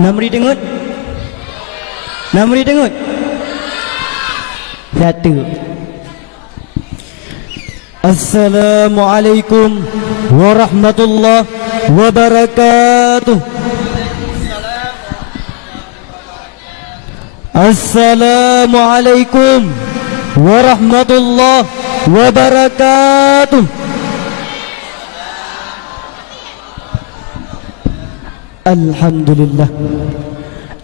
Namri dengut. Namri dengut. Satu. Assalamualaikum warahmatullahi wabarakatuh. Assalamualaikum warahmatullahi wabarakatuh. Alhamdulillah.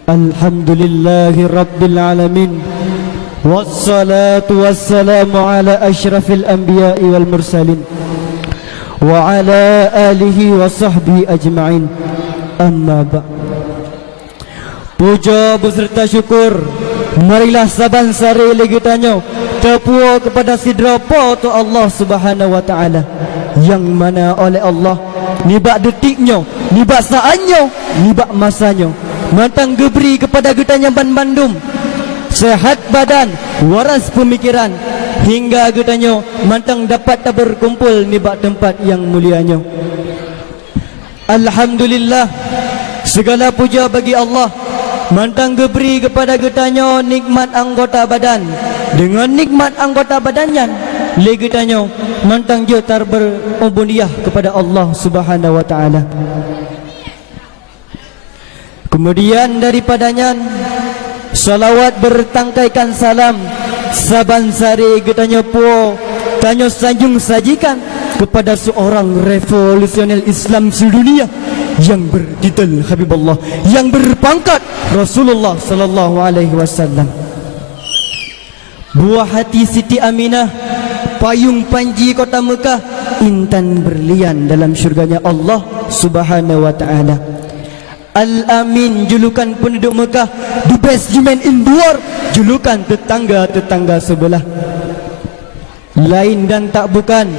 Alhamdulillahi rabbil alamin. Wassalatu wassalamu ala asyrafil anbiya'i wal mursalin wa ala alihi wa sahbihi ajma'in. Amma ba'. Puja beserta syukur marilah saban sari lagi tanyo terpuo kepada sidrapa tu Allah Subhanahu wa taala, yang mana oleh Allah nibak detiknya, nibak saatnya, nibak masanya mantang geberi kepada getanya Bandung sehat badan, waras pemikiran, hingga getanya mantang dapat berkumpul nibak tempat yang mulianya. Alhamdulillah, segala puja bagi Allah mantang geberi kepada getanya nikmat anggota badan. Dengan nikmat anggota badannya le getanya mantang dia berubudiyah kepada Allah Subhanahu wa taala. Kemudian daripadanya salawat bertangkaikan salam saban sari getanya puo tanyo sanjung sajikan kepada seorang revolusioner Islam sedunia yang bertitel Habibullah, yang berpangkat Rasulullah sallallahu alaihi wasallam. Buah hati Siti Aminah, payung panji kota Mekah, intan berlian dalam syurganya Allah Subhanahu wa taala. Al-Amin, julukan penduduk Mekah, the best human in the world, julukan tetangga-tetangga sebelah. Lain dan tak bukan,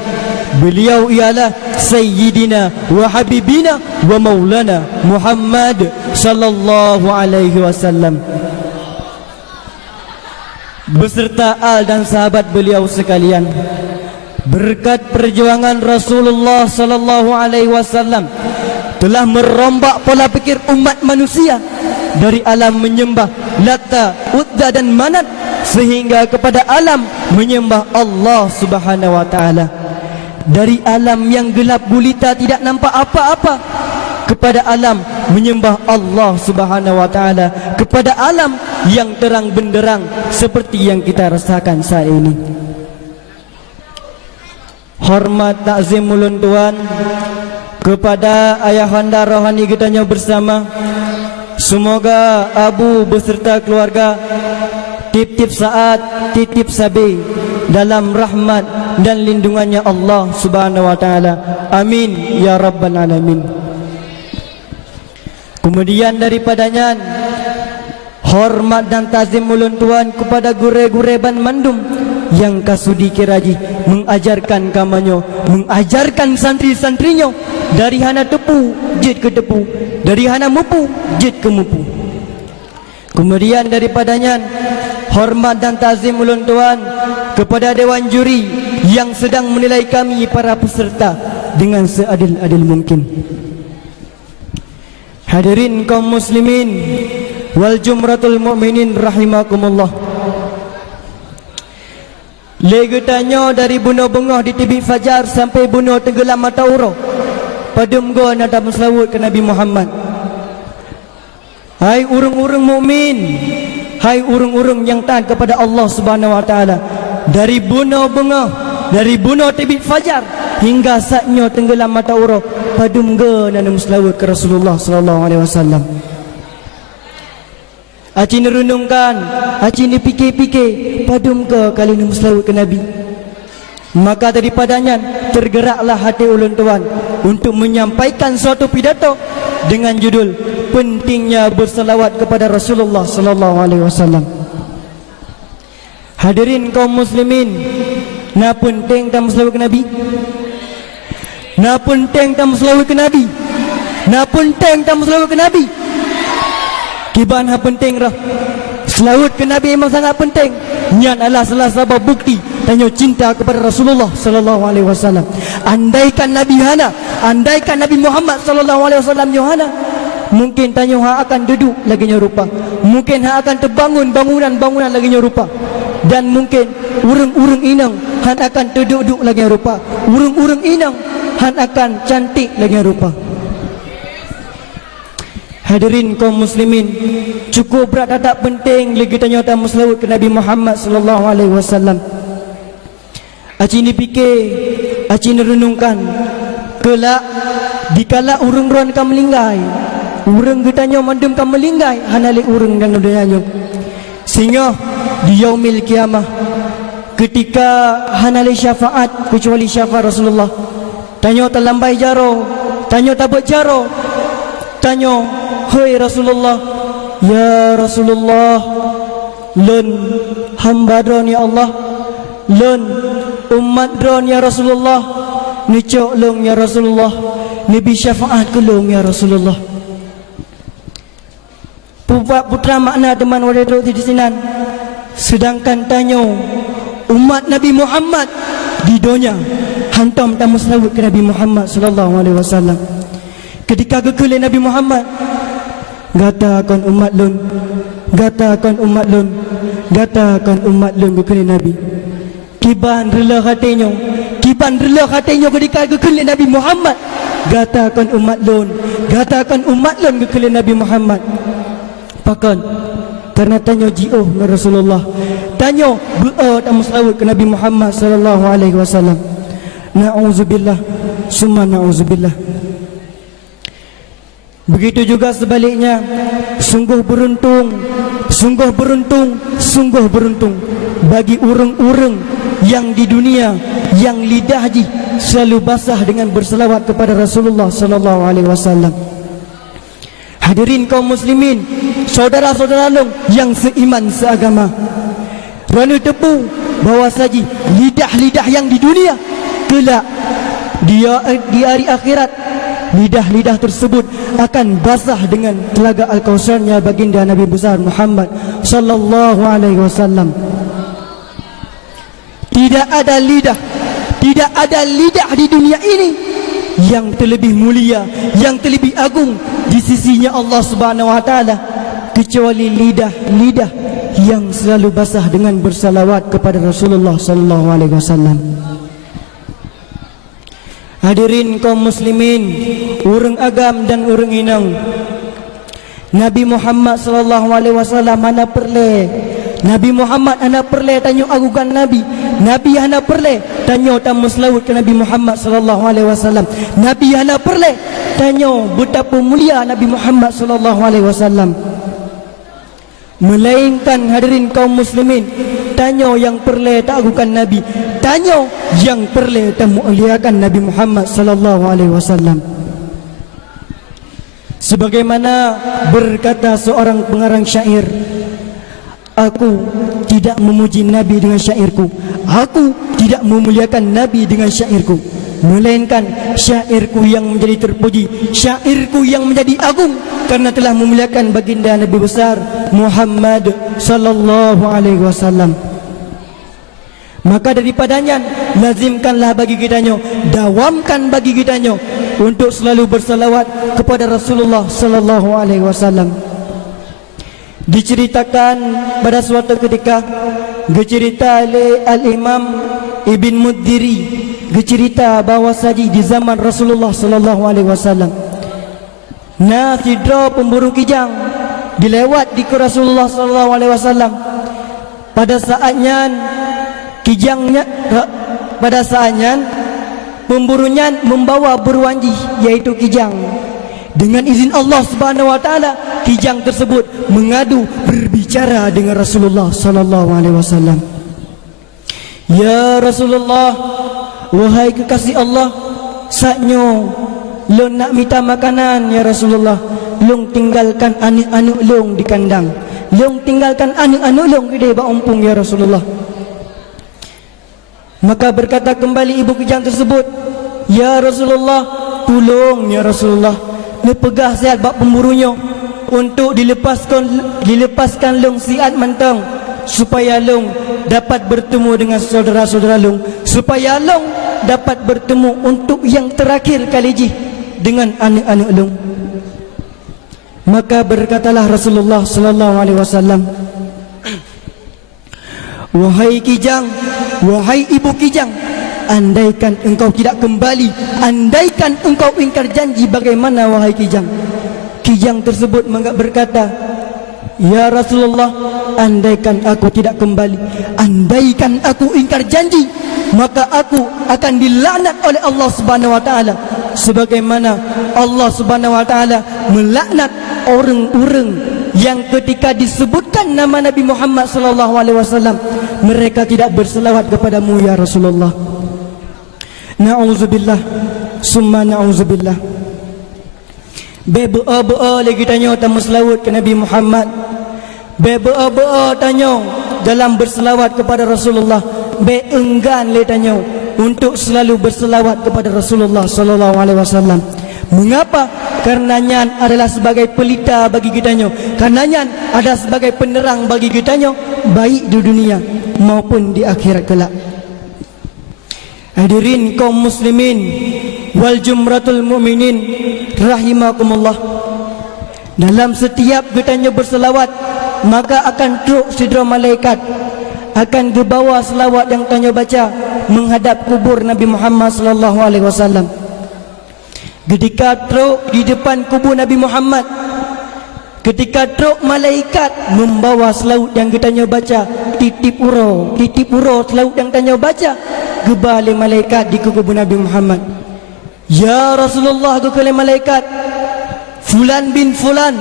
beliau ialah Sayyidina wa Habibina wa Maulana Muhammad sallallahu alaihi wasallam beserta al dan sahabat beliau sekalian. Berkat perjuangan Rasulullah sallallahu alaihi wasallam telah merombak pola pikir umat manusia dari alam menyembah Lata, Uzza dan Manat sehingga kepada alam menyembah Allah Subhanahu wa taala. Dari alam yang gelap gulita tidak nampak apa-apa kepada alam menyembah Allah Subhanahu wa taala, kepada alam yang terang benderang seperti yang kita rasakan saat ini. Hormat takzim ulun tuan kepada ayahanda rohani kitanya bersama. Semoga abu beserta keluarga titip saat, titip sabi dalam rahmat dan lindungannya Allah Subhanahu wa taala. Amin ya rabbal alamin. Kemudian daripadanya hormat dan tazim ulun tuan kepada gure-gure Ban Mandum yang kasudi kiraji mengajarkan kamanyo, mengajarkan santri-santrinya dari hana tepu jid ke tepu, dari hana mupu jid ke mupu. Kemudian daripadanya hormat dan tazim ulun tuan kepada dewan juri yang sedang menilai kami para peserta dengan seadil-adil mungkin. Hadirin kaum muslimin wal jumratul mu'minin rahimakumullah. Legetanyo dari bunuh bengah di TV Fajar sampai bunuh tenggelam mata uro padum go nada meslawut ke Nabi Muhammad. Hai urung-urung mukmin, hai urung-urung yang taat kepada Allah Subhanahu wa taala, dari bunuh bengah, dari bunuh TV Fajar hingga saatnya tenggelam mata uro padum go nada meslawut ke Rasulullah sallallahu alaihi wasallam. Aci renungkan, aci fikir-fikir padum ke kali ni selawat ke Nabi. Maka daripadanya tergeraklah hati ulun tuan untuk menyampaikan suatu pidato dengan judul pentingnya berselawat kepada Rasulullah sallallahu alaihi wasallam. Hadirin kaum muslimin, na penting tam selawat ke Nabi? Na penting tam selawat ke Nabi? Na penting tam selawat ke Nabi? Kiban ha penting dah. Selawat ke Nabi memang sangat penting. Niat adalah salah satu bukti tanya cinta kepada Rasulullah sallallahu alaihi wasallam. Andaikan Nabi hana, andaikan Nabi Muhammad sallallahu alaihi wasallam Yohana, mungkin tanya hak akan duduk lagi nyerupa, mungkin hak akan terbangun bangunan lagi nyerupa, dan mungkin urung-urung inang han akan terduduk lagi nyerupa, urung-urung inang han akan cantik lagi nyerupa. Hadirin kaum muslimin, cukup berat tak penting lagi tanya tamu selawat ke Nabi Muhammad sallallahu alaihi wasallam. Aci ni fikir, aci ni renungkan, kelak dikala urang ron kam melinggai, urang getanya mandem kam melinggai, hanalik urang dan dunianya. Sehingga di yaumil kiamah, ketika hanalik syafaat kecuali syafaat Rasulullah. Tanya terlambai jaro, tanya tabut jaro, tanya, "Hai Rasulullah, ya Rasulullah, lun hamba dron ya Allah, lun umat dron ya Rasulullah, ni cok long ya Rasulullah, ni bi syafaat kulung ya Rasulullah." Putra makna teman wadah duduk di sini. Sedangkan tanya umat Nabi Muhammad di dunia hantam tamu selawat ke Nabi Muhammad sallallahu alaihi wasallam. Ketika gekele Nabi Muhammad, gatakan umat lun, gatakan umat lun, gatakan umat lun gekele Nabi. Kiban rela hatinya, kiban rela hatinya ketika gekele Nabi Muhammad. Gatakan umat lun, gatakan umat lun gekele Nabi Muhammad. Pakan karena tanya ji'oh ke Rasulullah, tanya doa tamu selawat ke Nabi Muhammad sallallahu alaihi wasallam. Na'udzubillah, summa na'udzubillah. Begitu juga sebaliknya, sungguh beruntung, sungguh beruntung, sungguh beruntung bagi urang-urang yang di dunia yang lidah haji selalu basah dengan berselawat kepada Rasulullah sallallahu alaihi wasallam. Hadirin kaum muslimin, saudara-saudara yang seiman seagama, rana tepu bahawa saji lidah-lidah yang di dunia kelak dia di hari akhirat, lidah-lidah tersebut akan basah dengan telaga Al-Kausarnya baginda Nabi besar Muhammad sallallahu alaihi wasallam. Tidak ada lidah di dunia ini yang terlebih mulia, yang terlebih agung di sisinya Allah Subhanahu wa taala kecuali lidah yang selalu basah dengan bersalawat kepada Rasulullah sallallahu alaihi wasallam. Hadirin kaum muslimin, urang agam dan urang inang, Nabi Muhammad sallallahu alaihi wasallam mana perle, Nabi Muhammad ana perle tanya agukan Nabi, Nabi ana perle tanya tamu selawat ke Nabi Muhammad sallallahu alaihi wasallam, Nabi ana perle tanya betapa mulia Nabi Muhammad sallallahu alaihi wasallam. Melainkan hadirin kaum muslimin, tanya yang perle tak agukan Nabi, tanya yang perle tak muliakan Nabi Muhammad sallallahu alaihi wasallam. Sebagaimana berkata seorang pengarang syair, aku tidak memuji Nabi dengan syairku, aku tidak memuliakan Nabi dengan syairku, melainkan syairku yang menjadi terpuji, syairku yang menjadi agung karena telah memuliakan baginda Nabi besar Muhammad sallallahu alaihi wasallam. Maka daripadanya lazimkanlah bagi kitanya, dawamkan bagi kitanya untuk selalu bersalawat kepada Rasulullah sallallahu alaihi wasallam. Diceritakan pada suatu ketika, dicerita oleh Al-Imam Ibn Mudhiri, dicerita bahawa saji di zaman Rasulullah sallallahu alaihi wasallam, sidra pemburu kijang dilewat di Rasulullah sallallahu alaihi wasallam. Pada saatnya kijangnya, pada saatnya pemburunya membawa beruanji yaitu kijang. Dengan izin Allah Subhanahu wa taala, kijang tersebut mengadu berbicara dengan Rasulullah sallallahu alaihi wasallam. Ya Rasulullah, wahai kekasih Allah, saatnya long nak minta makanan ya Rasulullah, long tinggalkan anak-anak long di kandang, long tinggalkan anak-anak long di baumpung ya Rasulullah. Maka berkata kembali ibu kijang tersebut, ya Rasulullah, tolong ya Rasulullah, nepegah sihat bak pemburunya untuk dilepaskan long sihat mentang, supaya long dapat bertemu dengan saudara-saudara long, supaya long dapat bertemu untuk yang terakhir kali ji dengan anak-anak long. Maka berkatalah Rasulullah sallallahu alaihi wasallam, wahai Kijang, wahai ibu Kijang, andaikan engkau tidak kembali, andaikan engkau ingkar janji, bagaimana wahai Kijang? Kijang tersebut berkata, ya Rasulullah, andaikan aku tidak kembali, andaikan aku ingkar janji, maka aku akan dilaknat oleh Allah Subhanahu wa taala, sebagaimana Allah Subhanahu wa taala melaknat orang-orang yang ketika disebutkan nama Nabi Muhammad sallallahu alaihi wasallam mereka tidak berselawat kepadamu ya Rasulullah. Na'udzubillah, summa na'udzubillah. Beba-bea lagi tanya tamu selawat ke Nabi Muhammad. Beba-bea tanya dalam berselawat kepada Rasulullah. Be enggan le tanya untuk selalu berselawat kepada Rasulullah sallallahu alaihi wasallam. Mengapa? Karenanya adalah sebagai pelita bagi kitanya. Karenanya ada sebagai penerang bagi kitanya, baik di dunia maupun di akhirat kelak. Hadirin kaum muslimin wal jumratul mu'minin rahimakumullah. Dalam setiap kitanya berselawat, maka akan truk sidra malaikat akan dibawa selawat yang tanya baca menghadap kubur Nabi Muhammad sallallahu alaihi wasallam. Ketika truk di depan kubur Nabi Muhammad, ketika truk malaikat membawa selawat yang ditanya baca, titip uro selawat yang tanya baca kembali malaikat di kubur Nabi Muhammad. Ya Rasulullah, kembali malaikat, fulan bin fulan,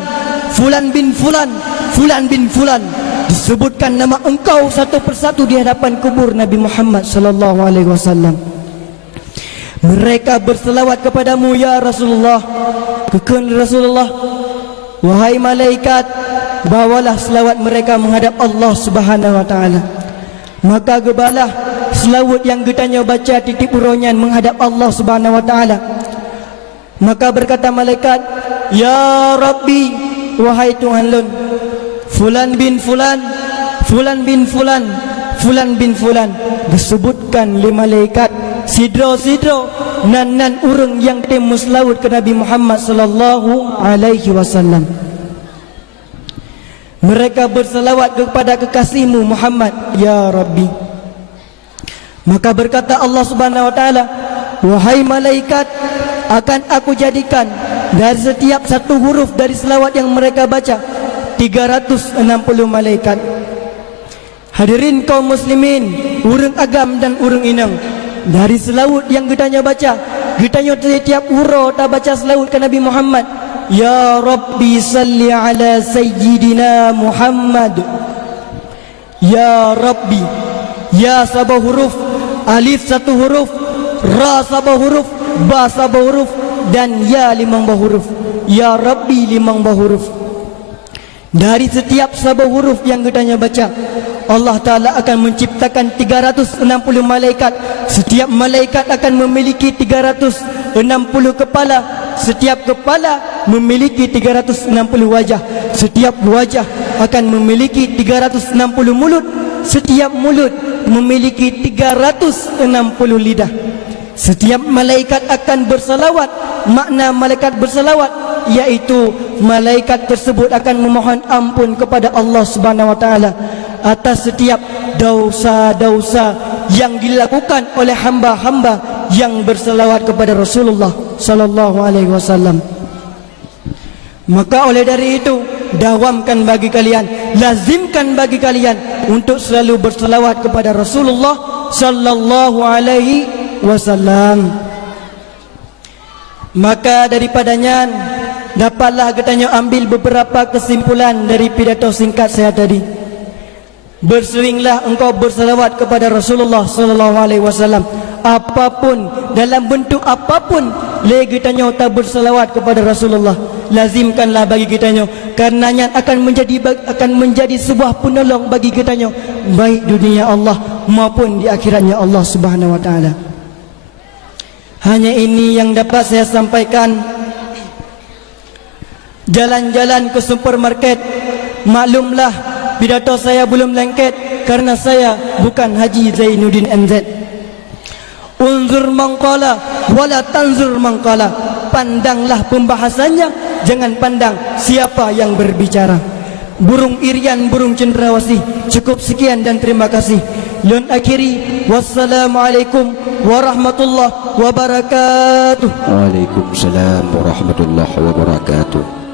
fulan bin fulan, fulan bin fulan, disebutkan nama engkau satu persatu di hadapan kubur Nabi Muhammad sallallahu alaihi wasallam. Mereka berselawat kepadamu ya Rasulullah. Kekal Rasulullah, wahai malaikat, bawalah selawat mereka menghadap Allah Subhanahu wa taala. Maka gebalah selawat yang ditanya baca titip uronyan menghadap Allah Subhanahu wa taala. Maka berkata malaikat, ya Rabbi, wahai Tuhan lun, fulan bin fulan, fulan bin fulan, fulan bin fulan, disebutkan oleh malaikat sidro-sidro nan urang yang temu selawat ke Nabi Muhammad sallallahu alaihi wasallam. Mereka berselawat kepada kekasihmu Muhammad ya Rabbi. Maka berkata Allah Subhanahu wa taala, wahai malaikat, akan aku jadikan dari setiap satu huruf dari selawat yang mereka baca 360 malaikat. Hadirin kaum muslimin, urang agam dan urang inang, dari selawat yang kitanya baca, kitanya setiap huruf tak baca selawat ke Nabi Muhammad, ya Rabbi salli ala sayyidina Muhammad. Ya Rabbi, ya sabah huruf, alif satu huruf, ra sabah huruf, ba sabah huruf, dan ya limang bah huruf. Ya Rabbi limang bah huruf. Dari setiap sabah huruf yang kitanya baca, Allah Ta'ala akan menciptakan 360 malaikat. Setiap malaikat akan memiliki 360 kepala. Setiap kepala memiliki 360 wajah. Setiap wajah akan memiliki 360 mulut. Setiap mulut memiliki 360 lidah. Setiap malaikat akan bersalawat. Makna malaikat bersalawat yaitu malaikat tersebut akan memohon ampun kepada Allah Subhanahu wa taala atas setiap dosa-dosa yang dilakukan oleh hamba-hamba yang berselawat kepada Rasulullah sallallahu alaihi wasallam. Maka oleh dari itu, dawamkan bagi kalian, lazimkan bagi kalian untuk selalu berselawat kepada Rasulullah sallallahu alaihi wasallam. Maka daripadanya dapatlah katanya ambil beberapa kesimpulan dari pidato singkat saya tadi. Berseringlah engkau berselawat kepada Rasulullah sallallahu alaihi wasallam, apapun, dalam bentuk apapun lagi tanya tak berselawat kepada Rasulullah, lazimkanlah bagi kitanya, karenanya akan menjadi sebuah penolong bagi kitanya baik dunia Allah maupun di akhiratnya Allah Subhanahu wa taala. Hanya ini yang dapat saya sampaikan. Jalan-jalan ke supermarket, maklumlah pidato saya belum lengket karena saya bukan Haji Zainuddin MZ. Unzur mangqala wala tanzur mangqala. Pandanglah pembahasannya, jangan pandang siapa yang berbicara. Burung irian, burung cendrawasih. Cukup sekian dan terima kasih. Lun akhiri, wassalamualaikum warahmatullahi wabarakatuh. Waalaikumsalam warahmatullahi wabarakatuh.